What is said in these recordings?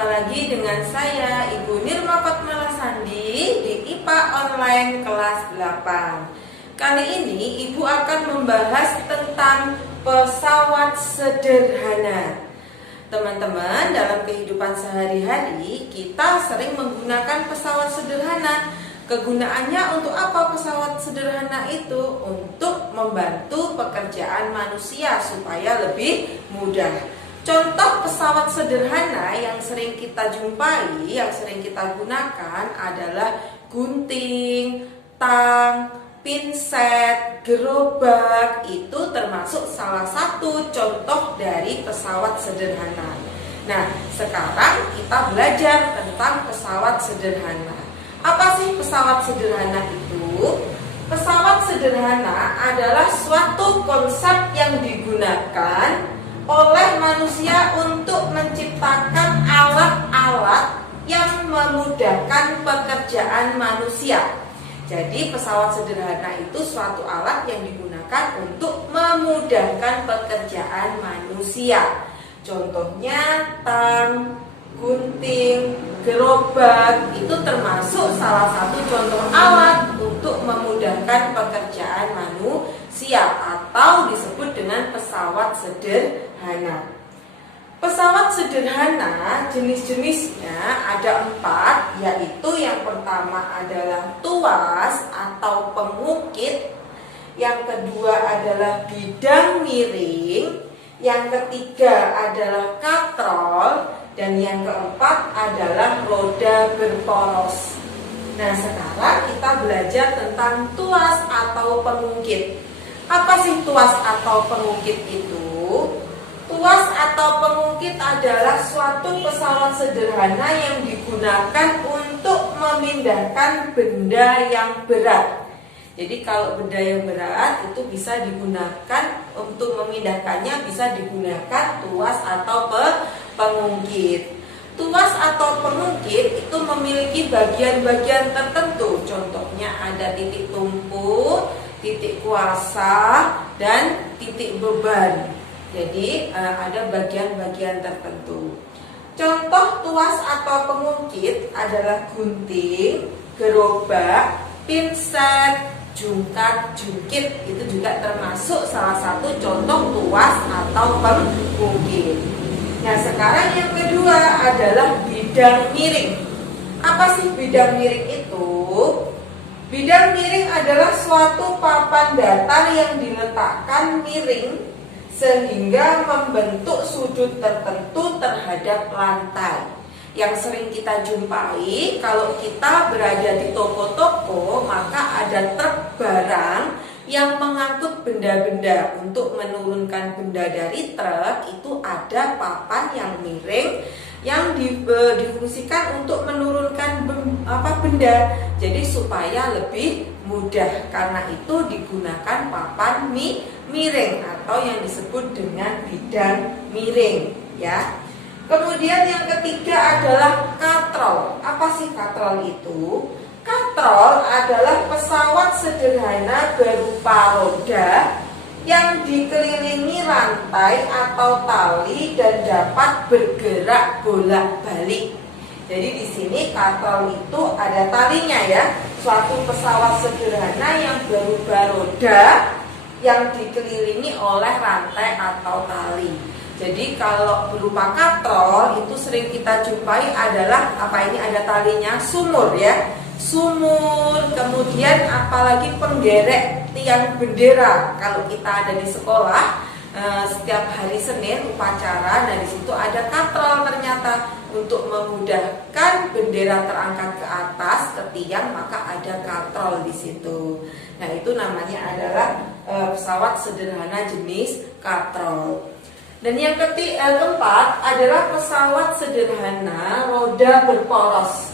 Jumpa lagi dengan saya Ibu Nirma Fatmala Sandi di IPA Online kelas 8. Kali ini Ibu akan membahas tentang pesawat sederhana. Teman-teman, dalam kehidupan sehari-hari kita sering menggunakan pesawat sederhana. Kegunaannya untuk apa pesawat sederhana itu? Untuk membantu pekerjaan manusia supaya lebih mudah. Contoh pesawat sederhana yang sering kita jumpai, yang sering kita gunakan adalah gunting, tang, pinset, gerobak. Itu termasuk salah satu contoh dari pesawat sederhana. Nah, sekarang kita belajar tentang pesawat sederhana. Apa sih pesawat sederhana itu? Pesawat sederhana adalah suatu konsep yang digunakan oleh manusia untuk menciptakan alat-alat yang memudahkan pekerjaan manusia. Jadi pesawat sederhana itu suatu alat yang digunakan untuk memudahkan pekerjaan manusia. Contohnya tang, gunting, gerobak itu termasuk salah satu contoh alat untuk memudahkan pekerjaan manusia atau disebut dengan pesawat sederhana. Pesawat sederhana jenis-jenisnya ada 4, yaitu yang pertama adalah tuas atau pengukit, yang kedua adalah bidang miring, yang ketiga adalah katrol, dan yang keempat adalah roda berporos. Nah, sekarang kita belajar tentang tuas atau pengukit. Apa sih tuas atau pengukit itu? Tuas atau pengukit adalah suatu pesawat sederhana yang digunakan untuk memindahkan benda yang berat. Jadi kalau benda yang berat itu bisa digunakan untuk memindahkannya, bisa digunakan tuas atau pengungkit. Tuas atau pengungkit itu memiliki bagian-bagian tertentu. Contohnya ada titik tumpu, titik kuasa, dan titik beban. Jadi ada bagian-bagian tertentu. Contoh tuas atau pengungkit adalah gunting, gerobak, pinset, jungkat, jungkit. Itu juga termasuk salah satu contoh tuas atau pengungkit. Nah, sekarang yang kedua adalah bidang miring. Apa sih bidang miring itu? Bidang miring adalah suatu papan datar yang diletakkan miring sehingga membentuk sudut tertentu terhadap lantai. Yang sering kita jumpai kalau kita berada di toko-toko, maka ada truk barang yang mengangkut benda-benda. Untuk menurunkan benda dari truk itu ada papan yang miring yang difungsikan untuk menurunkan benda. Jadi supaya lebih mudah, karena itu digunakan papan miring atau yang disebut dengan bidang miring, ya. Kemudian yang ketiga adalah katrol. Apa sih katrol itu? Katrol adalah pesawat sederhana berupa roda yang dikelilingi rantai atau tali dan dapat bergerak bolak-balik. Jadi di sini katrol itu ada talinya, ya. Suatu pesawat sederhana yang berupa roda yang dikelilingi oleh rantai atau tali. Jadi kalau berupa katrol itu sering kita jumpai adalah ini ada talinya, sumur, ya. Sumur, kemudian apalagi penggerek tiang bendera. Kalau kita ada di sekolah setiap hari Senin upacara, dan di situ ada katrol ternyata untuk memudahkan bendera terangkat ke atas ke tiang, maka ada katrol di situ. Nah, itu namanya adalah pesawat sederhana jenis katrol. Dan yang keempat adalah pesawat sederhana roda berporos.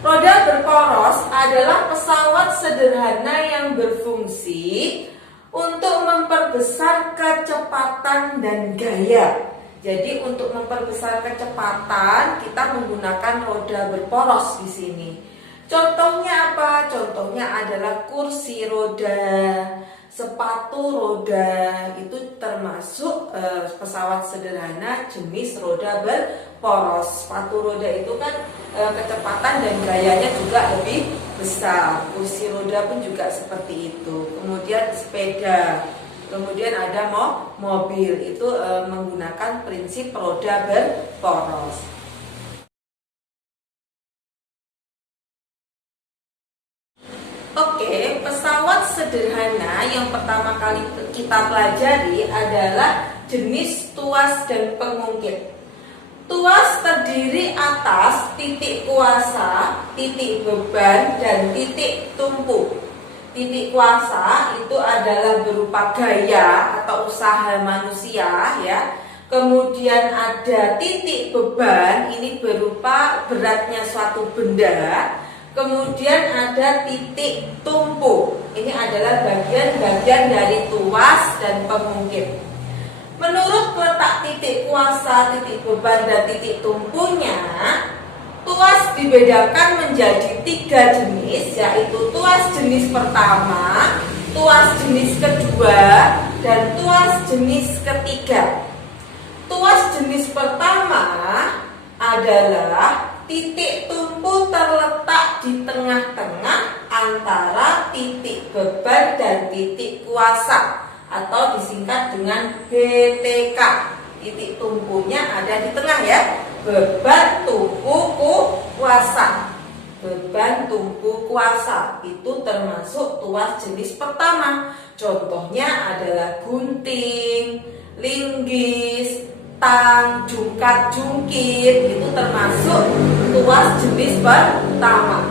Roda berporos adalah pesawat sederhana yang berfungsi untuk memperbesar kecepatan dan gaya. Jadi untuk memperbesar kecepatan kita menggunakan roda berporos di sini. Contohnya apa? Contohnya adalah kursi roda, sepatu roda, itu termasuk pesawat sederhana jenis roda berporos. Sepatu roda itu kan kecepatan dan gayanya juga lebih besar. Kursi roda pun juga seperti itu. Kemudian sepeda, kemudian ada mobil, itu menggunakan prinsip roda berporos. Oke, pesawat sederhana yang pertama kali kita pelajari adalah jenis tuas dan pengungkit. Tuas terdiri atas titik kuasa, titik beban, dan titik tumpu. Titik kuasa itu adalah berupa gaya atau usaha manusia, ya. Kemudian ada titik beban, ini berupa beratnya suatu benda. Kemudian ada titik tumpu. Ini adalah bagian-bagian dari tuas dan pengungkit. Menurut letak titik kuasa, titik beban, dan titik tumpunya, tuas dibedakan menjadi 3 jenis, yaitu tuas jenis pertama, tuas jenis kedua, dan tuas jenis ketiga. Tuas jenis pertama adalah titik tumpu terletak di tengah-tengah antara titik beban dan titik kuasa, atau disingkat dengan BTK. Titik tumpunya ada di tengah, ya. Beban, tumpu, kuasa. Beban, tumpu, kuasa itu termasuk tuas jenis pertama. Contohnya adalah gunting, linggis, tang, jungkat, jungkit, itu termasuk tuas jenis pertama.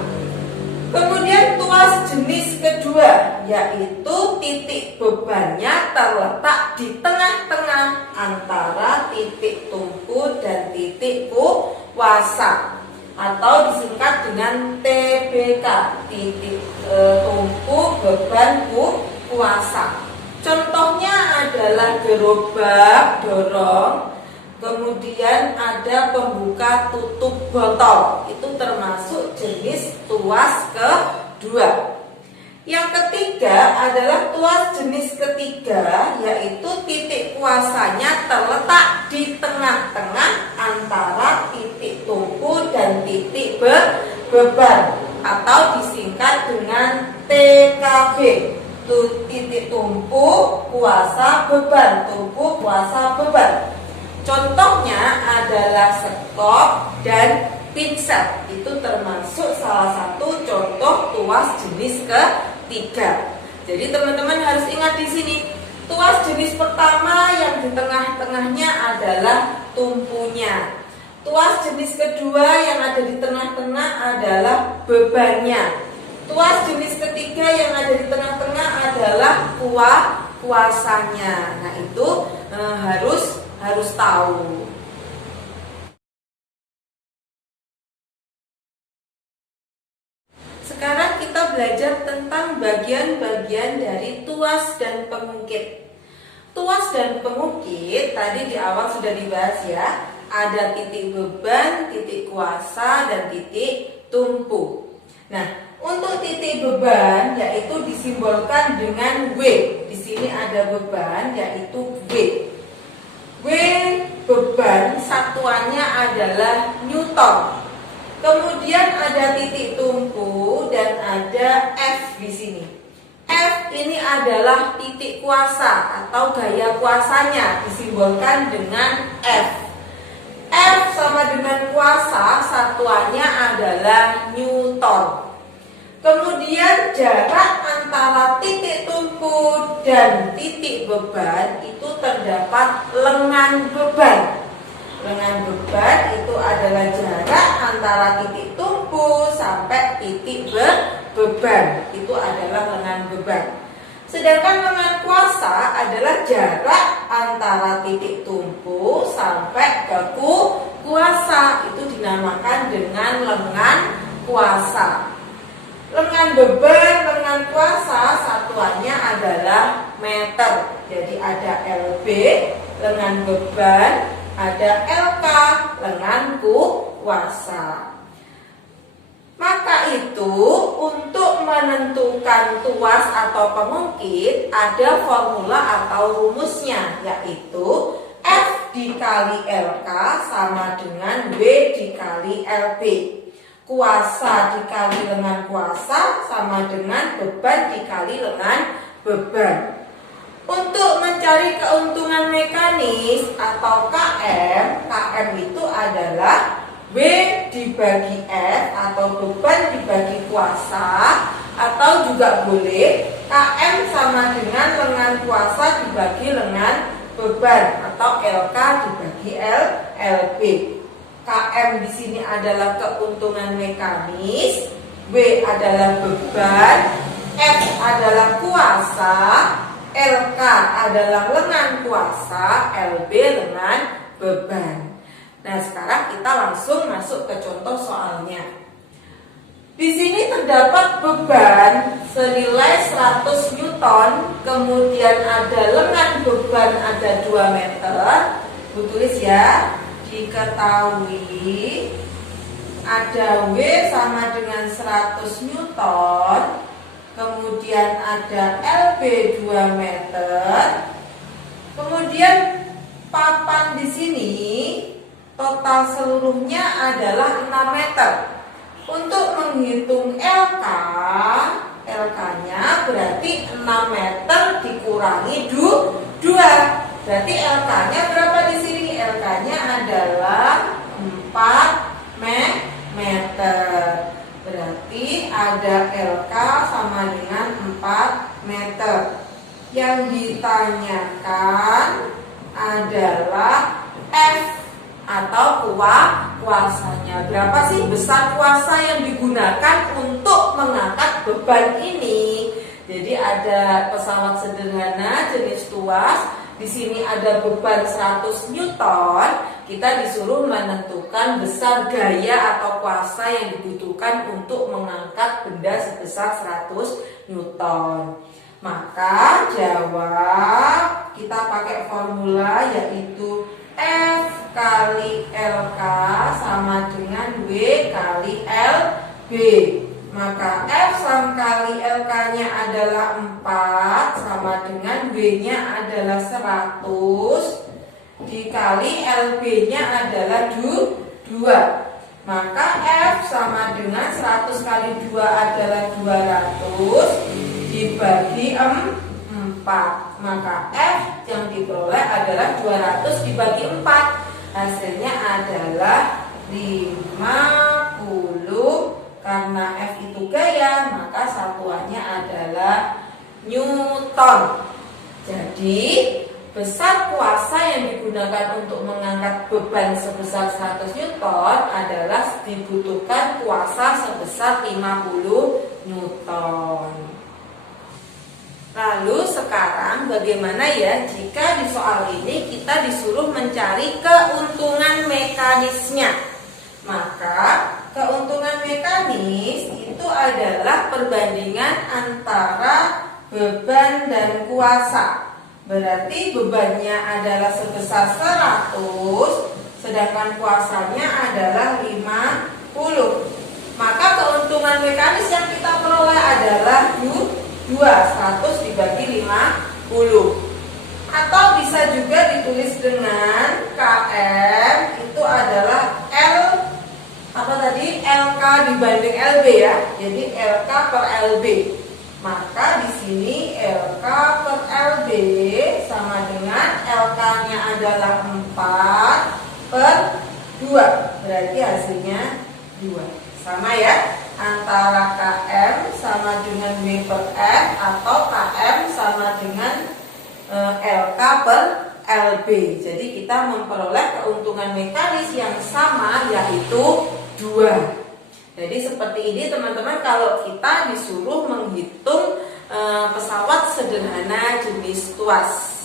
Kemudian tuas jenis kedua, yaitu titik bebannya terletak di tengah-tengah antara titik tumpu dan titik kuasa, atau disingkat dengan TBK, titik tumpu, beban, kuasa. Contohnya adalah gerobak, dorong. Kemudian ada pembuka tutup botol, itu termasuk jenis tuas kedua. Yang ketiga adalah tuas jenis ketiga, yaitu titik kuasanya terletak di tengah-tengah antara titik tumpu dan titik beban, atau disingkat dengan TKB, titik tumpu, kuasa, beban, tumpu, kuasa, beban. Contohnya adalah sekop dan pinset, itu termasuk salah satu contoh tuas jenis ketiga. Jadi teman-teman harus ingat di sini, tuas jenis pertama yang di tengah-tengahnya adalah tumpunya. Tuas jenis kedua yang ada di tengah-tengah adalah bebannya. Tuas jenis ketiga yang ada di tengah-tengah adalah kuasanya. Nah, itu harus tahu. Sekarang kita belajar tentang bagian-bagian dari tuas dan pengungkit. Tuas dan pengungkit tadi di awal sudah dibahas, ya. Ada titik beban, titik kuasa, dan titik tumpu. Nah, untuk titik beban yaitu disimbolkan dengan W. Di sini ada beban yaitu W. W beban satuannya adalah Newton. Kemudian ada titik tumpu dan ada F di sini. F ini adalah titik kuasa atau gaya kuasanya, disimbolkan dengan F. F sama dengan kuasa, satuannya adalah Newton. Kemudian jarak antara titik tumpu dan titik beban itu terdapat lengan beban. Lengan beban itu adalah jarak antara titik tumpu sampai titik beban. Itu adalah lengan beban. Sedangkan lengan kuasa adalah jarak antara titik tumpu sampai ke kuasa. Itu dinamakan dengan lengan kuasa. Lengan beban, lengan kuasa satuannya adalah meter. Jadi ada LB, lengan beban, ada LK, lengan kuasa. Maka itu untuk menentukan tuas atau pengungkit ada formula atau rumusnya, yaitu F dikali LK sama dengan W dikali LB. Kuasa dikali dengan kuasa sama dengan beban dikali dengan beban. Untuk mencari keuntungan mekanis atau KM, KM itu adalah W dibagi F atau beban dibagi kuasa, atau juga boleh KM sama dengan lengan kuasa dibagi lengan beban atau LK dibagi LB. KM di sini adalah keuntungan mekanis, W adalah beban, F adalah kuasa, LK adalah lengan kuasa, LB lengan beban. Nah, sekarang kita langsung masuk ke contoh soalnya. Di sini terdapat beban senilai 100 Newton, kemudian ada lengan beban ada 2 meter. Bu tulis ya, diketahui ada W sama dengan 100 Newton, kemudian ada LB 2 meter. Kemudian papan di sini total seluruhnya adalah 6 meter. Untuk menghitung LK, LK-nya berarti 6 meter dikurangi 2. Berarti LK-nya berapa di sini? LK-nya adalah 4 meter. Berarti ada LK sama dengan 4 meter. Yang ditanyakan adalah F atau kuasanya. Berapa sih besar kuasa yang digunakan untuk mengangkat beban ini? Jadi ada pesawat sederhana jenis tuas. Di sini ada beban 100 Newton. Kita disuruh menentukan besar gaya atau kuasa yang dibutuhkan untuk mengangkat benda sebesar 100 Newton. Maka jawab kita pakai formula, yaitu F kali LK sama dengan W kali LB. Maka F sama kali LK-nya adalah 4 sama dengan W-nya adalah 100 dikali LB-nya adalah 2. Maka F sama dengan 100 kali 2 adalah 200 dibagi 4. Maka F yang diperoleh adalah 200 dibagi 4. Hasilnya adalah 50. Karena F itu gaya, maka satuannya adalah Newton. Jadi besar kuasa yang digunakan untuk mengangkat beban sebesar 100 Newton adalah dibutuhkan kuasa sebesar 50 Newton. Lalu sekarang bagaimana ya jika di soal ini kita disuruh mencari keuntungan mekanisnya? Maka keuntungan mekanis itu adalah perbandingan antara beban dan kuasa. Berarti bebannya adalah sebesar 100, sedangkan kuasanya adalah 50. Maka keuntungan mekanis yang kita peroleh adalah 100 dibagi 50. Atau bisa juga ditulis dengan KM itu adalah LK dibanding LB ya. Jadi LK per LB. Maka di sini LK per LB sama dengan LK-nya adalah 4 per 2. Berarti hasilnya 2. Sama ya. Antara KM sama dengan W per F atau KM sama dengan LK per LB. Jadi kita memperoleh keuntungan mekanis yang sama, yaitu 2. Jadi seperti ini teman-teman, kalau kita disuruh menghitung pesawat sederhana jenis tuas.